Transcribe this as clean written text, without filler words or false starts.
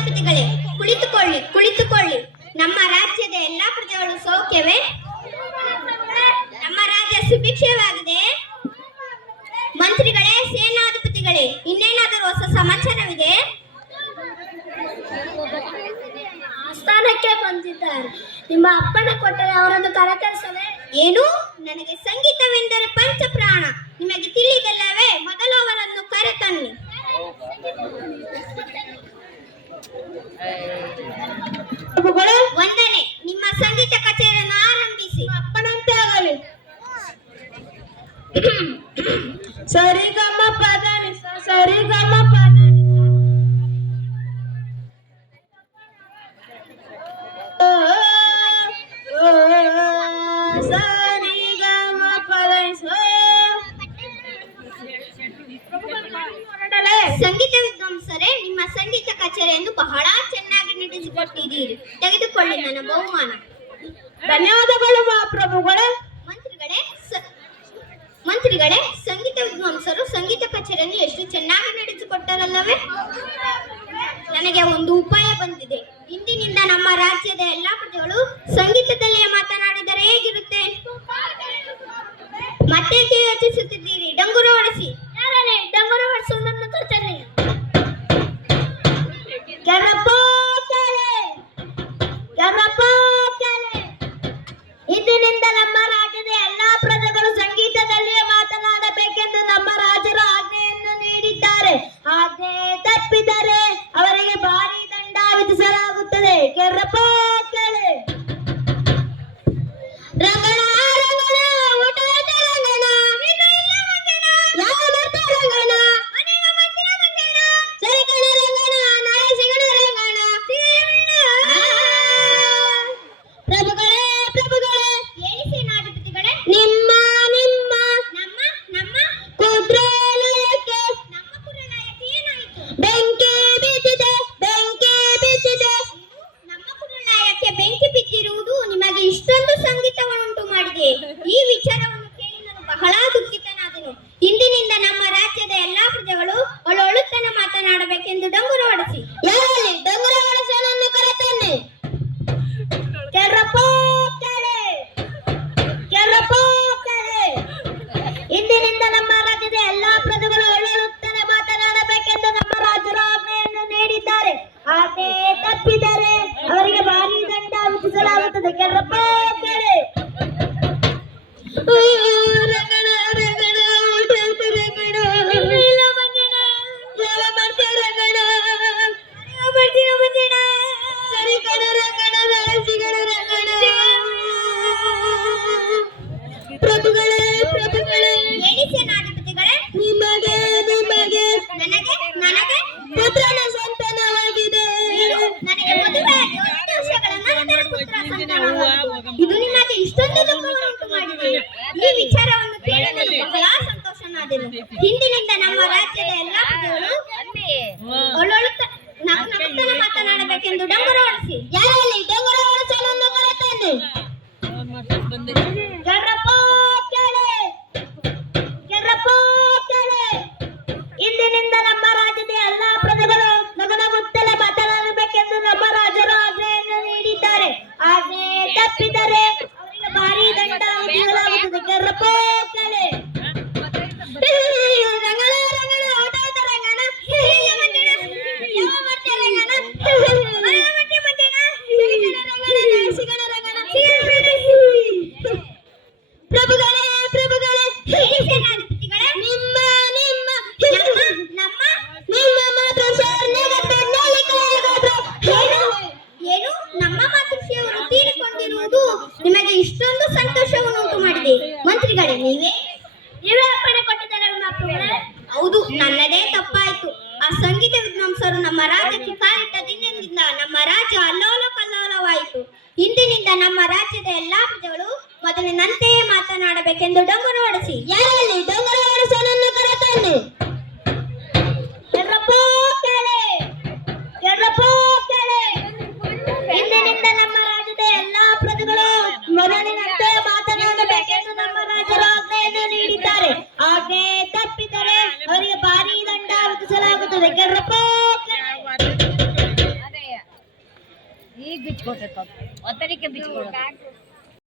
ಸೇನಾಧಿಪತಿಗಳೇ, ಕುಳಿತುಕೊಳ್ಳಿ ಕುಳಿತುಕೊಳ್ಳಿ. ನಮ್ಮ ರಾಜ್ಯದ ಎಲ್ಲಾ ಪ್ರಜೆಗಳು ಸೌಖ್ಯವೇ? ನಮ್ಮ ರಾಜ್ಯ ಸುಭಿಕ್ಷವಾಗಿದೆ. ಮಂತ್ರಿಗಳೇ, ಸೇನಾಧಿಪತಿಗಳೇ, ಇನ್ನೇನಾದರೂ ಹೊಸ ಸಮಾಚಾರವಿದೆ? ಆಸ್ಥಾನಕ್ಕೆ ಬಂದಿದ್ದಾರೆ. ನಿಮ್ಮ ಅಪ್ಪಣೆ ಕೊಟ್ಟರೆ ಅವರನ್ನು ಕರೆತರಿಸಲೇ? ಏನು? ನನಗೆ ಸಂಗೀತವೆಂದರೆ ಪಂಚಪ್ರಾಣ. ನಿಮಗೆ ತಿಳಿದಲ್ಲವೇ? ಮೊದಲು ಅವರನ್ನು ಕರೆತನ್ನಿ. ವಂದನೆ. ನಿಮ್ಮ ಸಂಗೀತ ಕಚೇರಿಯನ್ನು ಆರಂಭಿಸಿ. ಅಪ್ಪನಂತೆ ಆಗಲಿ. ಸರಿ ಗಮ ಪದ ನಿಸ, ಸರಿ ಗಮ ಪದ ಸರಿ ಗಮ ಪದ ಸಂಗೀತ ವಿದ್ವಾಂಸರೇ, ನಿಮ್ಮ ಸಂಗೀತ ಕಚೇರಿಯನ್ನು ಬಹಳ ಚೆನ್ನಾಗಿ ನಡೆಸಿಕೊಟ್ಟಿದ್ದೀರಿ. ತೆಗೆದುಕೊಳ್ಳಿ ನನ್ನ ಬಹುಮಾನ. ಧನ್ಯವಾದಗಳು ಮಹಾಪ್ರಭುಗಳೇ. ಮಂತ್ರಿಗಳೇ, ಸಂಗೀತ ವಿದ್ವಾಂಸರು ಸಂಗೀತ ಕಚೇರಿಯನ್ನು ಎಷ್ಟು ಚೆನ್ನಾಗಿ ನಡೆಸಿಕೊಟ್ಟರಲ್ಲವೇ? ನನಗೆ ಒಂದು ಉಪಾಯ ಬಂದಿದೆ. ಇಂದಿನಿಂದ ನಮ್ಮ ರಾಜ್ಯದ ಎಲ್ಲಾ ಪ್ರಜೆಗಳು ಸಂಗೀತದಲ್ಲಿಯೇ ಮಾತನಾಡಿದರೆ ಹೇಗಿರುತ್ತೆ? ಮತ್ತೇಕೆ ಯೋಚಿಸುತ್ತಿದ್ದೀರಿ? ಡಂಗುರ ಹೊಡೆಸಿ. ಯಾರೇ ಡಂಗುರ ಹೊಡೆಸುವುದನ್ನು ಕರ್ತೇನೆ. ಇಂದಿನಿಂದ ನಮ್ಮ ರಾಜ್ಯದ ಎಲ್ಲಾ ಪ್ರಜೆಗಳು ಸಂಗೀತದಲ್ಲಿಯೇ ಮಾತನಾಡಬೇಕೆಂದು ನಮ್ಮ ರಾಜರು ಆಜ್ಞೆಯನ್ನು ನೀಡಿದ್ದಾರೆ. ಆಜ್ಞೆ ತಪ್ಪಿದರೆ ಅವರಿಗೆ ಭಾರಿ ದಂಡ ವಿಧಿಸಲಾಗುತ್ತದೆ. ರಂಗಣ ರಂಗಣ ಊಟ ರಂಗಣ ಯಾವ ರಂಗಣ ಸರಿ ಕಣ ರಂಗಣ ನಾಳೆ ಸಿಗಣ ರಂಗಣ. ಪ್ರಭುಗಳೇ ಪ್ರಭುಗಳೇ, ಹೇಳಿ ಸೇನಾಧಿಪತಿಗಳೇ. ನಿಮ್ಮ ನಿಮ್ಮ ನಮ್ಮ ನಮ್ಮ ಕುದ್ರಾಲಯಕ್ಕೆ ನಮ್ಮ ಕುರುಳಾಯಕ್ಕೆ ಏನಾಯಿತು? ಬೆಂಕಿ ಬಿದ್ದಿದೆ, ಬೆಂಕಿ ಬಿದ್ದಿದೆ. ನಮ್ಮ ಕುರುಳಾಯಕ್ಕೆ ಬೆಂಕಿ ಬಿದ್ದಿರುವುದು ನಿಮಗೆ ಇಷ್ಟೊಂದು ಸಂಗೀತವನ್ನುಂಟು ಮಾಡಿದೆ. ಈ ವಿಚಾರವನ್ನು ಕೇಳಿ ನಾನು ಬಹಳ ದುಃಖಿತನಾದೆನು. ಇಂದಿನಿಂದ ನಮ್ಮ ರಾಜ್ಯದ ಎಲ್ಲಾ ಪ್ರಜೆಗಳು ಒಳೊಳುತ್ತನ ಮಾತನಾಡಬೇಕೆಂದು ಡಂಗುರ ಹೊಡೆಸಿ. ಯಾರಲ್ಲಿ ಡಂಗುರ ಹೊಡೆಸನನ್ನು ಕರೆತನ್ನಿ. ಇಂದಿನಿಂದ ನಮ್ಮ ರಾಜ್ಯದ ಎಲ್ಲಾ ಪ್ರಜೆಗಳು ಒಳ್ಳೆಯುತ್ತನೆ ಮಾತನಾಡಬೇಕೆಂದು ನಮ್ಮ ರಾಜರು ಆಜ್ಞೆಯನ್ನು ನೀಡಿದ್ದಾರೆ. ಆಜ್ಞೆ ತಪ್ಪಿದರೆ ಅವರಿಗೆ ಭಾರಿ ದಂಡ ವಿಧಿಸಲಾಗುತ್ತದೆ. ರಂಗಣ ರಂಗಣ ಇಲ್ಲ ಮಂಜಣ್ಣ, ಜಲ ಮಾಡ್ತೀಯ ರಂಗಣ, ಬರ್ತೀಯ ಮಂಜಣ್ಣ. ಸರಿ ಕಣ ರಂಗಣ ಸಿಗಣ ರಂಗಣ. ಪ್ರಭುಗಳೇ ಪ್ರಭುಗಳೇ, ಹೇಳಿ ಸೇನಾಧಿಪತಿಗಳೇ. ನಿಮಗೆ ನಿಮಗೆ ನನಗೆ ನನಗೆ ಪುತ್ರನ ಸಂತಾನವಾಗಿದೆ. ನನಗೆ ಮದುವೆಯಾಗಿ 1 ವರ್ಷಗಳ ನಂತರ ಪುತ್ರ ಸಂತಾನವಾಯಿತು. ಇದು ನಿಮಗೆ ಇಷ್ಟೊಂದು ದುಃಖವನ್ನುಂಟು ಮಾಡಿದೆ. ಈ ವಿಚಾರವನ್ನು ಕೇಳಿ ನಾನು ಬಹಳ ಸಂತೋಷನಾದೆನು. ಇಂದಿನಿಂದ ನಮ್ಮ ರಾಜ್ಯದ ಎಲ್ಲಾ ಪ್ರಜೆಗಳು ಒಳ್ಳೊಳುತ್ತ ನಗುತ್ತನೆ ಮಾತನಾಡಬೇಕೆಂದು ಡಂಗುರ ಹೊಡೆಸಿ. ಯಾರಲ್ಲಿ ಡಂಗುರ ಹೊಡೆಸಲನ್ನು ಕರೆತನ್ನಿ. ಇಂದಿನಿಂದ ನಮ್ಮ ರಾಜ್ಯದ ಎಲ್ಲಾ ಪ್ರಜೆಗಳು ನಗುತ್ತಲೇ ಮಾತನಾಡಬೇಕೆಂದು ನಮ್ಮ ರಾಜರು ಆಜ್ಞೆಯನ್ನು ನೀಡಿದ್ದಾರೆ. ಆಜ್ಞೆ ತಪ್ಪಿದರೆ ಅವರಿಗೆ ಭಾರಿ ದಂಡ ವಿಧಿಸಲಾಗುತ್ತದೆ. ರಂಗಣ ರಂಗಣ ಊಟ ರಂಗಣ ಯಾವ ಮಾಡ್ತೀಯ ರಂಗಣ ಸಿಗಣ ರಂಗಣ. ಪ್ರಭುಗಳೇ ಪ್ರಭುಗಳೇ, ಹೇಳಿ ಸೇನಾಧಿಪತಿಗಳೇ. ನಿಮ್ಮ ನಿಮ್ಮ ನಮ್ಮ ನಿಮ್ಮ ಮಾತು ಏನು? ನಮ್ಮ ಮಾತೃಶ್ರೀಯವರು ತೀರಿಕೊಂಡಿರುವುದು ನಿಮಗೆ ಇಷ್ಟೊಂದು ಸಂತೋಷವನ್ನುಂಟು ಮಾಡಿದೆ. ಮಂತ್ರಿಗಳೇ, ನೀವೇ ಅಪ್ಪಣೆ ಕೊಟ್ಟಿದ್ದಾರೆ ಮಕ್ಕಳೇ. ಹೌದು, ನನ್ನದೇ ತಪ್ಪಾಯಿತು. ಆ ಸಂಗೀತ ವಿದ್ವಾಂಸರು ನಮ್ಮ ರಾಜ್ಯಕ್ಕೆ ಕಾಲಿಟ್ಟ ದಿನದಿಂದ ನಮ್ಮ ರಾಜ್ಯ ಅಲ್ಲೋಲ ಕಲ್ಲೋಲವಾಯಿತು. ಇಂದಿನಿಂದ ನಮ್ಮ ರಾಜ್ಯದ ಎಲ್ಲಾ ಪ್ರಜೆಗಳು ಮೊದಲಿನಂತೆಯೇ ಮಾತನಾಡಬೇಕೆಂದು ಡಂಗುರ ಹೊಡೆಸಿ. ಯಾರಲ್ಲಿ ಡಂಗುರ ಹೊಡೆಸನನ್ನು ಕರೆತನ್ನಿ. ಇಂದಿನಿಂದ ನಮ್ಮ ರಾಜ್ಯದ ಎಲ್ಲಾ ಪ್ರಜೆಗಳು ಮೊದಲಿನಂತೆ ಮಾತನಾಡಬೇಕೆಂದು ನಮ್ಮ ರಾಜರು ಆಜ್ಞೆಯನ್ನು ನೀಡಿದ್ದಾರೆ. ಆಜ್ಞೆ ತಪ್ಪಿದರೆ ಅವರಿಗೆ ಭಾರಿ ದಂಡ ವಿಧಿಸಲಾಗುತ್ತದೆ. ಈಗ ಬಿಚ್ಕೊಟ್ಟೈತ ಒತ್ತರಿಕೆ ಬಿಚ್ಕೊಡ